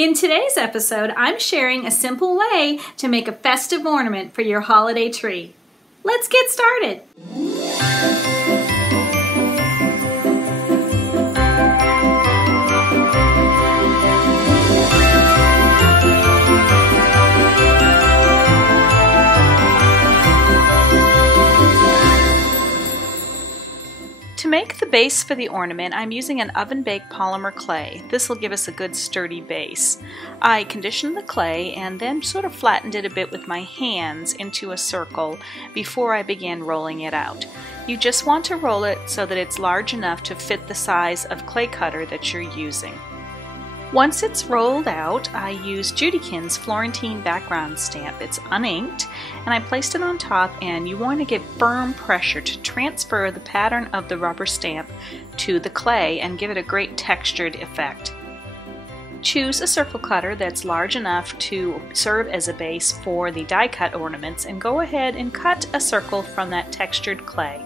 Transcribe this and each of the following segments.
In today's episode, I'm sharing a simple way to make a festive ornament for your holiday tree. Let's get started. To make the base for the ornament, I'm using an oven-baked polymer clay. This will give us a good sturdy base. I conditioned the clay and then sort of flattened it a bit with my hands into a circle before I began rolling it out. You just want to roll it so that it's large enough to fit the size of clay cutter that you're using. Once it's rolled out, I used Judykin's Florentine background stamp. It's uninked, and I placed it on top, and you want to give firm pressure to transfer the pattern of the rubber stamp to the clay and give it a great textured effect. Choose a circle cutter that's large enough to serve as a base for the die cut ornaments, and go ahead and cut a circle from that textured clay.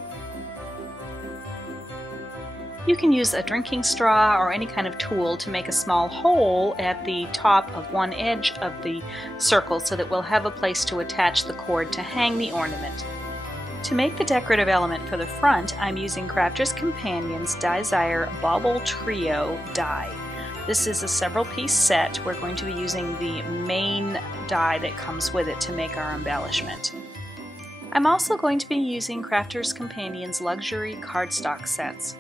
You can use a drinking straw or any kind of tool to make a small hole at the top of one edge of the circle so that we'll have a place to attach the cord to hang the ornament. To make the decorative element for the front, I'm using Crafter's Companion's Desire Bauble Trio die. This is a several piece set. We're going to be using the main die that comes with it to make our embellishment. I'm also going to be using Crafter's Companion's luxury cardstock sets.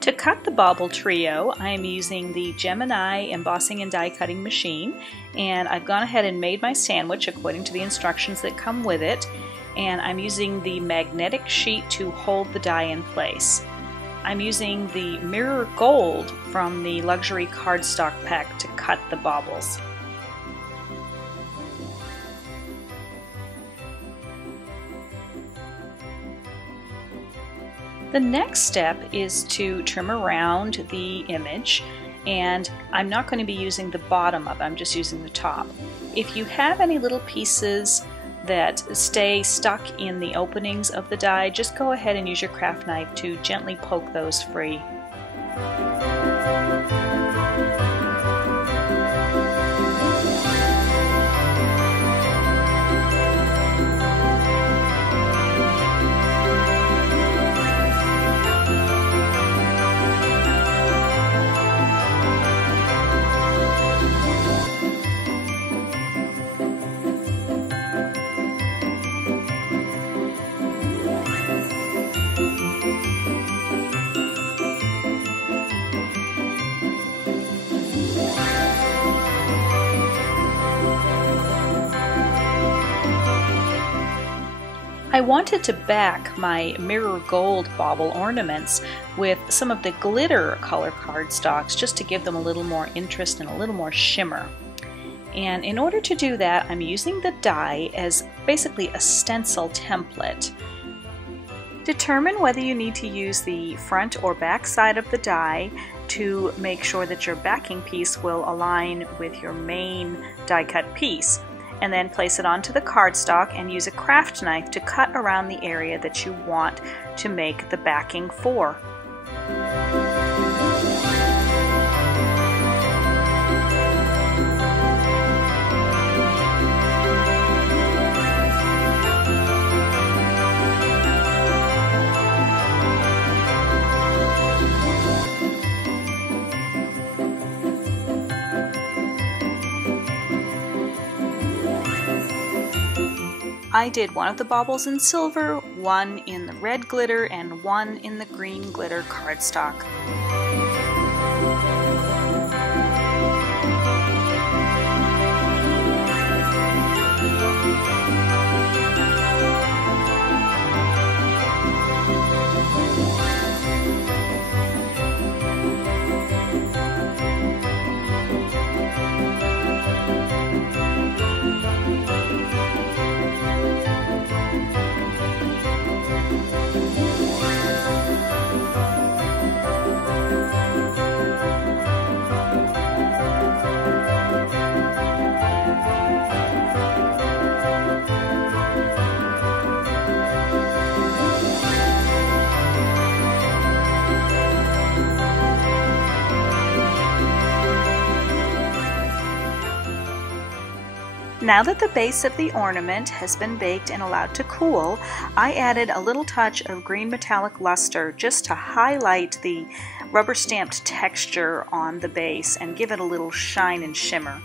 To cut the Bauble Trio, I'm using the Gemini embossing and die cutting machine, and I've gone ahead and made my sandwich according to the instructions that come with it, and I'm using the magnetic sheet to hold the die in place. I'm using the Mirror Gold from the luxury cardstock pack to cut the baubles. The next step is to trim around the image, and I'm not going to be using the bottom of it, I'm just using the top. If you have any little pieces that stay stuck in the openings of the die, just go ahead and use your craft knife to gently poke those free. I wanted to back my Mirror Gold bauble ornaments with some of the glitter color cardstocks just to give them a little more interest and a little more shimmer. And in order to do that, I'm using the die as basically a stencil template. Determine whether you need to use the front or back side of the die to make sure that your backing piece will align with your main die cut piece. And then place it onto the cardstock and use a craft knife to cut around the area that you want to make the backing for. I did one of the baubles in silver, one in the red glitter, and one in the green glitter cardstock. Now that the base of the ornament has been baked and allowed to cool, I added a little touch of green metallic luster just to highlight the rubber stamped texture on the base and give it a little shine and shimmer.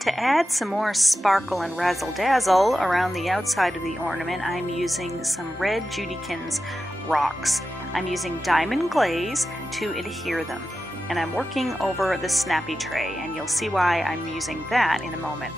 To add some more sparkle and razzle-dazzle around the outside of the ornament, I'm using some red Judykins rocks. I'm using diamond glaze to adhere them, and I'm working over the snappy tray, and you'll see why I'm using that in a moment.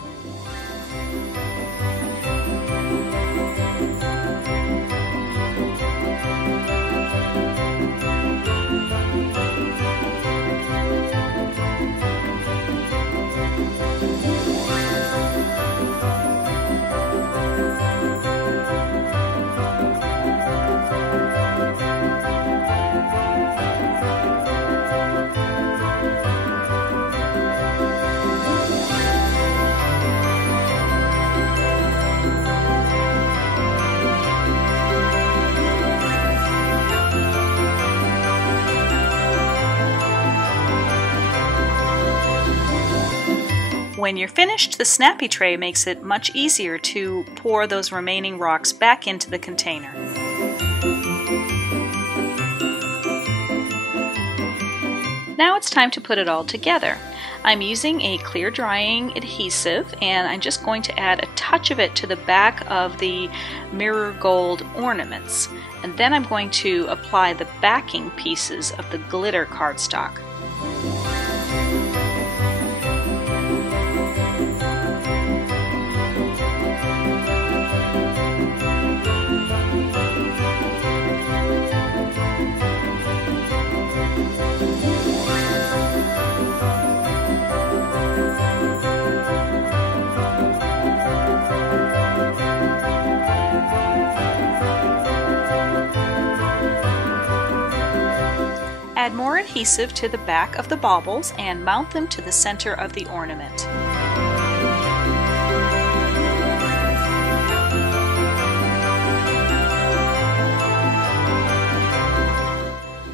When you're finished, the snappy tray makes it much easier to pour those remaining rocks back into the container. Now it's time to put it all together. I'm using a clear drying adhesive, and I'm just going to add a touch of it to the back of the mirror gold ornaments. And then I'm going to apply the backing pieces of the glitter cardstock. Add more adhesive to the back of the baubles and mount them to the center of the ornament.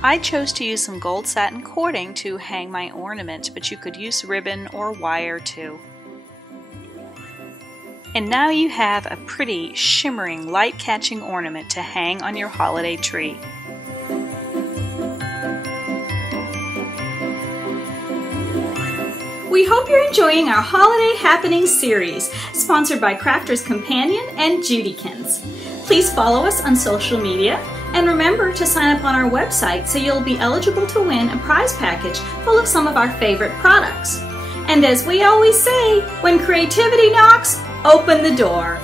I chose to use some gold satin cording to hang my ornament, but you could use ribbon or wire too. And now you have a pretty, shimmering, light-catching ornament to hang on your holiday tree. We hope you're enjoying our Holiday Happenings series, sponsored by Crafter's Companion and Judykins. Please follow us on social media, and remember to sign up on our website so you'll be eligible to win a prize package full of some of our favorite products. And as we always say, when creativity knocks, open the door.